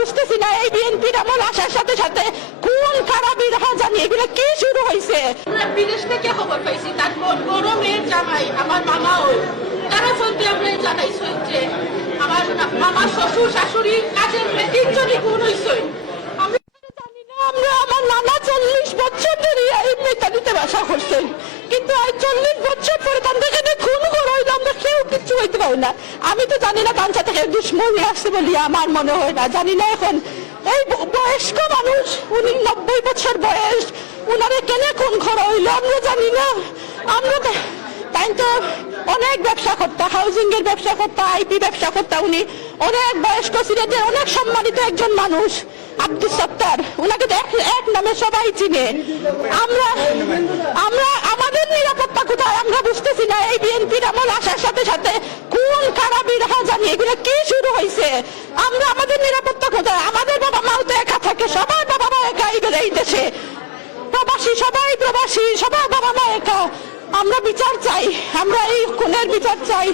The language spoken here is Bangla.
বুঝতেছি না এই বিএনপির আমল আসার সাথে সাথে কোন খারাপই রাহা জানি এগুলো কি শুরু হয়েছে। আমরা বিদেশ থেকে খবর পাইছি, তারপর বড় মেয়ের জামাই আমার মামাও তারা ফোনতে আমরা জানাইছেন যে আমার মামা শ্বশুর শাশুড়ি কাজের মেয়ে তিনজনই খুন হয়েছে। আমি জানি না, আমরা আমার নানা 40 বছর ধরে এই মেটালিতে বাসা করছেন, কিন্তু আজ 40 বছর পরে তাদের কাছে খুন করা হইলো, আমরা কেউ কিছু হইতে পারি না। আমি তো জানি না তার সাথে দুশ্মনী আসছে বলি আমার মনে হয় না, জানি না। এখন এই বয়স্ক মানুষ, উনি 90 বছর বয়স, উনারে কেন খুন করা হইলো আমরা জানি না। আমরা তাই তো অনেক ব্যবসা করতে, হাউজিং এর ব্যবসা করতে, আইপি ব্যবসা করতে, উনি অনেক বয়স্ক ছিলেন, অনেক সম্মানিত একজন মানুষ আব্দুল সত্তার, উনাকে এক নামে সবাই চিনে। আমরা আমাদের নিরাপত্তা কোথায় আমরা বুঝতেছি না। এই বিএনপির আমল আসার সাথে সাথে কোন খারাপই রাহা জানি এগুলো কি শুরু হয়েছে। আমরা আমাদের নিরাপত্তা কোথায়? আমাদের বাবা মাও তো একা থাকে, সবাই বাবা মা একা এই দেশে, প্রবাসী সবাই প্রবাসী, সবাই বাবা মা একা। আমরা বিচার চাই, আমরা এই খুনের বিচার চাই।